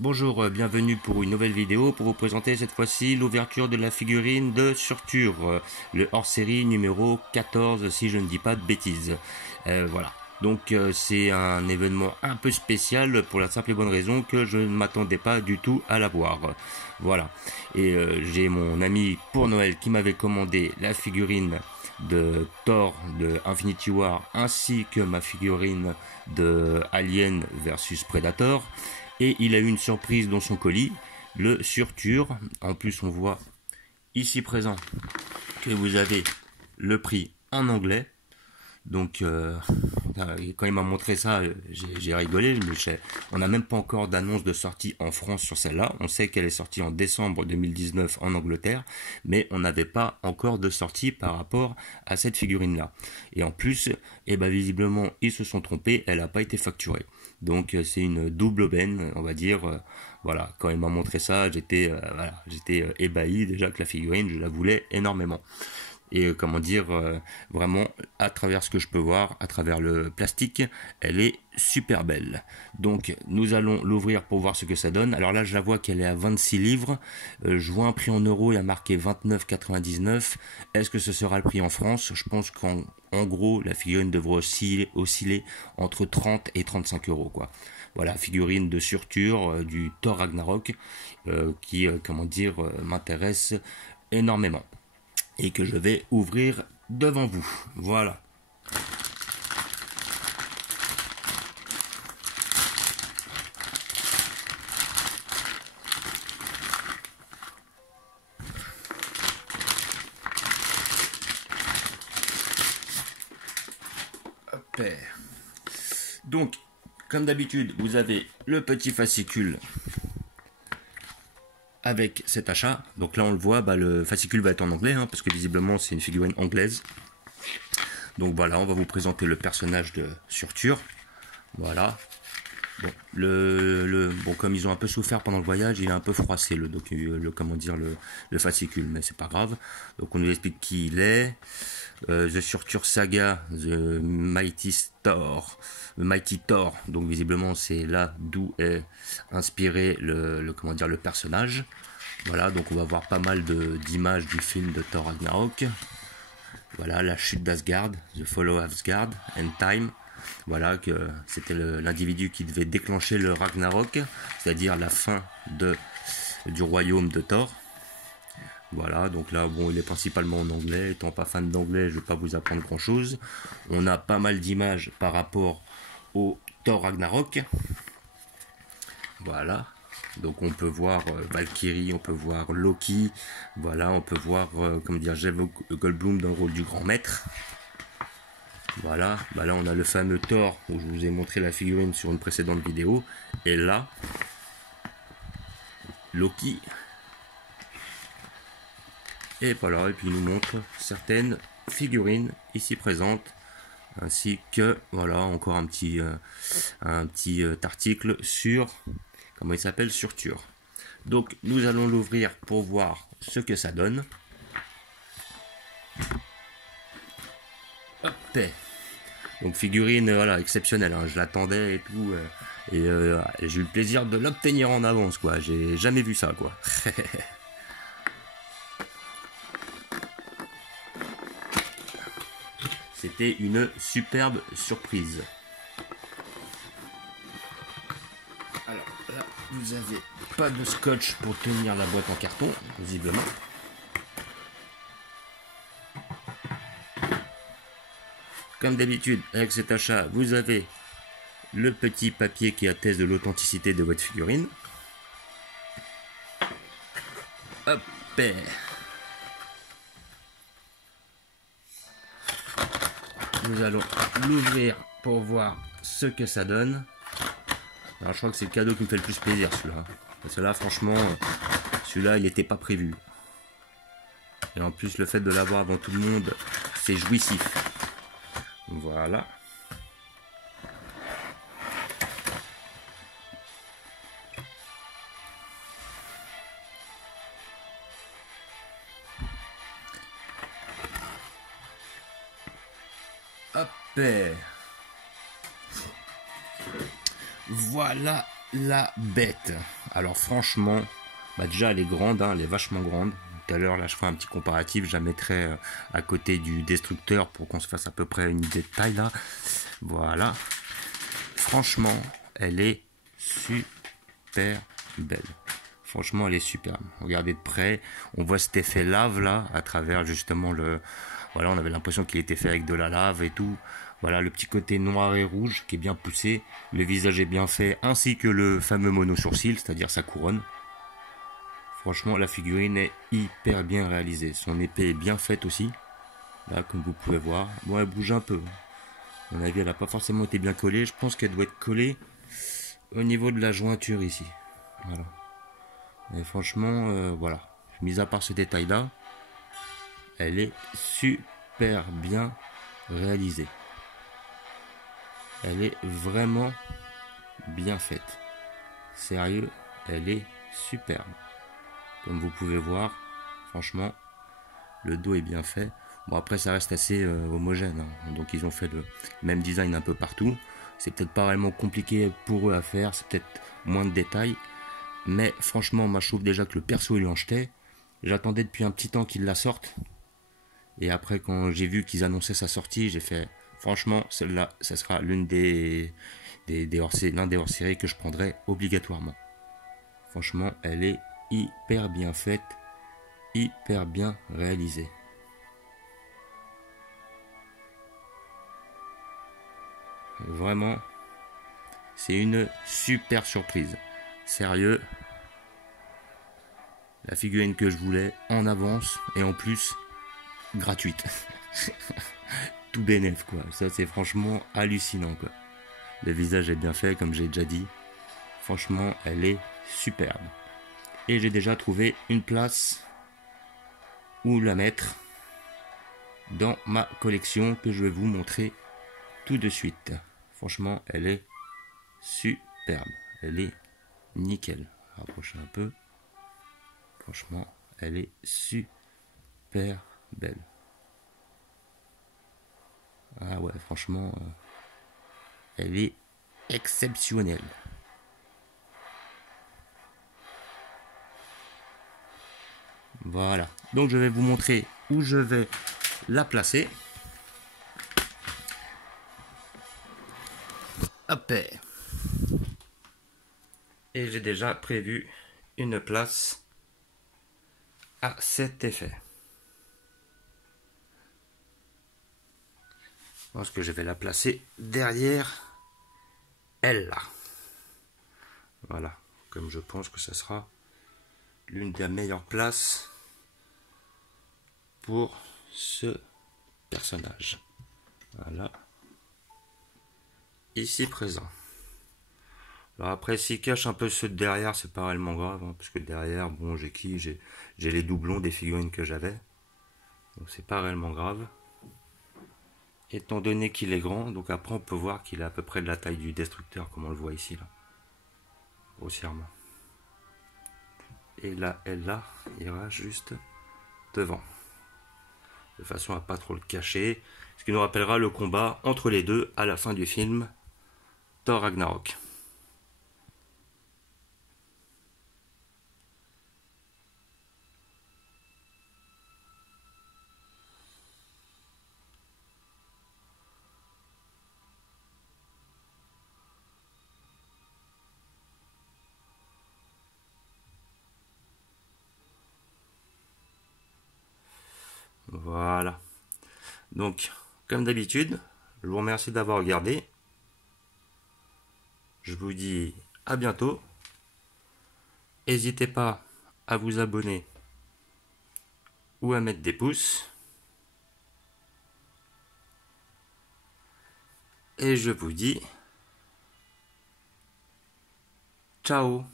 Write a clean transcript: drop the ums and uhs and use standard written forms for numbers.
Bonjour, bienvenue pour une nouvelle vidéo pour vous présenter cette fois-ci l'ouverture de la figurine de Surtur, le hors-série numéro 14 si je ne dis pas de bêtises. Voilà, donc c'est un événement un peu spécial pour la simple et bonne raison que je ne m'attendais pas du tout à la voir. Voilà, et j'ai mon ami pour Noël qui m'avait commandé la figurine de Thor de Infinity War ainsi que ma figurine de Alien versus Predator. Et il a eu une surprise dans son colis, le Surtur. En plus, on voit ici présent que vous avez le prix en anglais. Donc, quand il m'a montré ça, j'ai rigolé. On n'a même pas encore d'annonce de sortie en France sur celle-là. On sait qu'elle est sortie en décembre 2019 en Angleterre, mais on n'avait pas encore de sortie par rapport à cette figurine-là. Et en plus, visiblement, ils se sont trompés. Elle n'a pas été facturée. Donc, c'est une double aubaine, on va dire. Voilà, quand il m'a montré ça, j'étais ébahi déjà que la figurine, je la voulais énormément. Et vraiment, à travers ce que je peux voir, à travers le plastique, elle est super belle. Donc, nous allons l'ouvrir pour voir ce que ça donne. Alors là, je la vois qu'elle est à 26 livres. Je vois un prix en euros, il y a marqué 29,99. Est-ce que ce sera le prix en France? Je pense qu'en gros, la figurine devrait osciller entre 30 et 35 euros, quoi. Voilà, figurine de Surtur, du Thor Ragnarok, qui m'intéresse énormément. Et que je vais ouvrir devant vous. Voilà. Hop. Donc, comme d'habitude, vous avez le petit fascicule avec cet achat. Donc là on le voit, le fascicule va être en anglais, parce que visiblement c'est une figurine anglaise. Donc voilà, on va vous présenter le personnage de Surtur. Voilà. Bon, comme ils ont un peu souffert pendant le voyage, il est un peu froissé le fascicule, mais c'est pas grave. Donc on nous explique qui il est. The Surtur Saga, The Mighty Thor. Donc visiblement c'est là d'où est inspiré le personnage. Voilà, donc on va voir pas mal d'images du film de Thor Ragnarok. Voilà, la chute d'Asgard, The Fall of Asgard, End Time. Voilà, que c'était l'individu qui devait déclencher le Ragnarok, c'est-à-dire la fin du royaume de Thor. Voilà, donc là, bon, il est principalement en anglais. Étant pas fan d'anglais, je ne vais pas vous apprendre grand-chose. On a pas mal d'images par rapport au Thor Ragnarok. Voilà. Donc on peut voir Valkyrie, on peut voir Loki. Voilà, on peut voir, Jeff Goldblum dans le rôle du grand maître. Voilà, là on a le fameux Thor où je vous ai montré la figurine sur une précédente vidéo. Et là, Loki. Et voilà, et puis il nous montre certaines figurines ici présentes, ainsi que, voilà, encore un petit article sur, comment il s'appelle, Surtur. Donc nous allons l'ouvrir pour voir ce que ça donne. Hop. Donc figurine, voilà, exceptionnelle, je l'attendais et tout, et j'ai eu le plaisir de l'obtenir en avance, quoi. J'ai jamais vu ça, quoi. C'était une superbe surprise. Alors là, vous avez pas de scotch pour tenir la boîte en carton, visiblement. Comme d'habitude, avec cet achat, vous avez le petit papier qui atteste de l'authenticité de votre figurine. Hop! Nous allons l'ouvrir pour voir ce que ça donne. Alors je crois que c'est le cadeau qui me fait le plus plaisir, celui-là. Parce que là, franchement, celui-là, il n'était pas prévu. Et en plus, le fait de l'avoir avant tout le monde, c'est jouissif. Voilà. Hop. Voilà la bête. Alors franchement, bah déjà elle est grande, hein, elle est vachement grande. Tout à l'heure là je ferai un petit comparatif, je la mettrai à côté du destructeur pour qu'on se fasse à peu près une idée de taille là. Voilà. Franchement, elle est super belle. Franchement, elle est superbe. Regardez de près, on voit cet effet lave là à travers justement le. Voilà, on avait l'impression qu'il était fait avec de la lave et tout. Voilà, le petit côté noir et rouge qui est bien poussé. Le visage est bien fait, ainsi que le fameux mono sourcil, c'est-à-dire sa couronne. Franchement, la figurine est hyper bien réalisée. Son épée est bien faite aussi. Là, comme vous pouvez voir. Bon, elle bouge un peu. À mon avis, elle n'a pas forcément été bien collée. Je pense qu'elle doit être collée au niveau de la jointure ici. Voilà. Et franchement, voilà. Mis à part ce détail-là, elle est super bien réalisée. Elle est vraiment bien faite. Sérieux, elle est superbe. Comme vous pouvez voir, franchement, le dos est bien fait. Bon, après, ça reste assez homogène, hein. Donc, ils ont fait le même design un peu partout. C'est peut-être pas vraiment compliqué pour eux à faire. C'est peut-être moins de détails. Mais franchement, moi, je trouve déjà que le perso, ils l'ont jeté. J'attendais depuis un petit temps qu'ils la sortent. Et après, quand j'ai vu qu'ils annonçaient sa sortie, j'ai fait... Franchement, celle-là, ça sera l'un des hors-série que je prendrai obligatoirement. Franchement, elle est hyper bien faite, hyper bien réalisée. Vraiment, c'est une super surprise. Sérieux, la figurine que je voulais en avance et en plus gratuite. Tout bénef quoi. Ça c'est franchement hallucinant quoi. Le visage est bien fait comme j'ai déjà dit. Franchement, elle est superbe. Et j'ai déjà trouvé une place où la mettre dans ma collection que je vais vous montrer tout de suite. Franchement, elle est superbe. Elle est nickel. Rapprochez un peu. Franchement, elle est super belle. Ah ouais, franchement, elle est exceptionnelle. Voilà. Donc je vais vous montrer où je vais la placer. Hop. Et j'ai déjà prévu une place à cet effet. Je pense que je vais la placer derrière elle là. Voilà. Comme je pense que ce sera l'une des meilleures places pour ce personnage. Voilà. Ici présent. Alors après, s'il cache un peu ceux de derrière, c'est pas réellement grave, hein, parce que derrière, bon, j'ai les doublons des figurines que j'avais. Donc c'est pas réellement grave. Étant donné qu'il est grand, donc après on peut voir qu'il est à peu près de la taille du destructeur, comme on le voit ici, là. Grossièrement. Et là, elle là, ira juste devant. De façon à pas trop le cacher. Ce qui nous rappellera le combat entre les deux à la fin du film Thor Ragnarok. Voilà. Donc, comme d'habitude, je vous remercie d'avoir regardé. Je vous dis à bientôt. N'hésitez pas à vous abonner ou à mettre des pouces. Et je vous dis ciao.